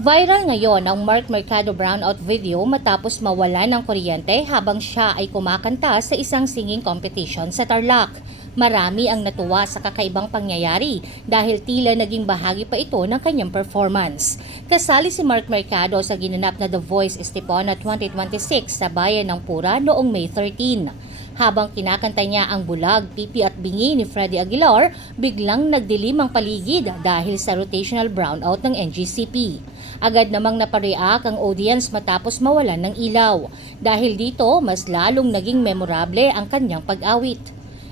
Viral ngayon ang Mark Mercado brownout video matapos mawala ng kuryente habang siya ay kumakanta sa isang singing competition sa Tarlac. Marami ang natuwa sa kakaibang pangyayari dahil tila naging bahagi pa ito ng kanyang performance. Kasali si Mark Mercado sa ginanap na The Voice Estepona 2026 sa bayan ng Pura noong May 13. Habang kinakanta niya ang bulag, pipi at bingi ni Freddie Aguilar, biglang nagdilim ang paligid dahil sa rotational brownout ng NGCP. Agad namang napareact ang audience matapos mawalan ng ilaw. Dahil dito, mas lalong naging memorable ang kanyang pag-awit.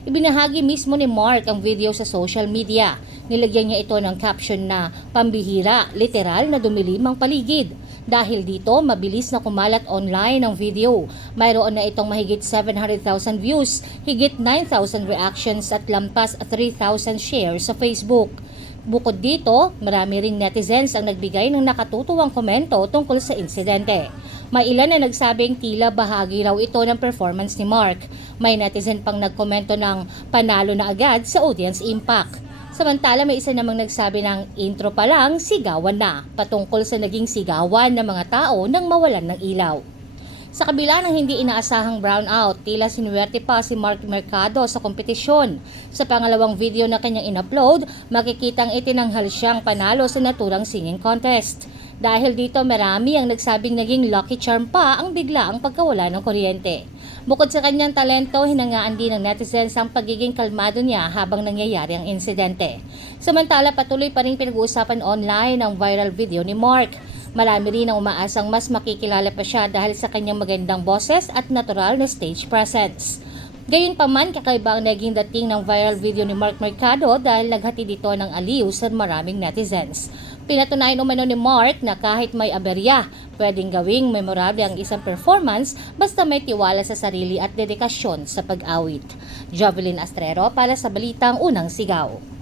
Ibinahagi mismo ni Mark ang video sa social media. Nilagyan niya ito ng caption na pambihira, literal na dumilim ang paligid. Dahil dito, mabilis na kumalat online ang video. Mayroon na itong mahigit 700,000 views, higit 9,000 reactions at lampas 3,000 shares sa Facebook. Bukod dito, marami ring netizens ang nagbigay ng nakatutuwang komento tungkol sa insidente. May ilan na nagsabing tila bahagi raw ito ng performance ni Mark. May netizen pang nagkomento ng panalo na agad sa audience impact. Samantala may isa namang nagsabi ng intro pa lang, sigawan na, patungkol sa naging sigawan ng mga tao nang mawalan ng ilaw. Sa kabila ng hindi inaasahang brownout, tila sinuwerte pa si Mark Mercado sa kompetisyon. Sa pangalawang video na kanyang in-upload, makikitang itinanghal siyang panalo sa naturang singing contest. Dahil dito marami ang nagsabing naging lucky charm pa ang bigla ang pagkawala ng kuryente. Bukod sa kanyang talento, hinangaan din ng netizens ang pagiging kalmado niya habang nangyayari ang insidente. Samantala patuloy pa rin pinag-uusapan online ang viral video ni Mark. Marami rin ang umaasang mas makikilala pa siya dahil sa kanyang magandang boses at natural na stage presence. Gayunpaman, kakaiba ang naging dating ng viral video ni Mark Mercado dahil naghatid ito ng aliw sa maraming netizens. Pinatunayan umano ni Mark na kahit may aberya, pwedeng gawing memorable ang isang performance basta may tiwala sa sarili at dedikasyon sa pag-awit. Jovelyn Astrero para sa Balitang Unang Sigaw.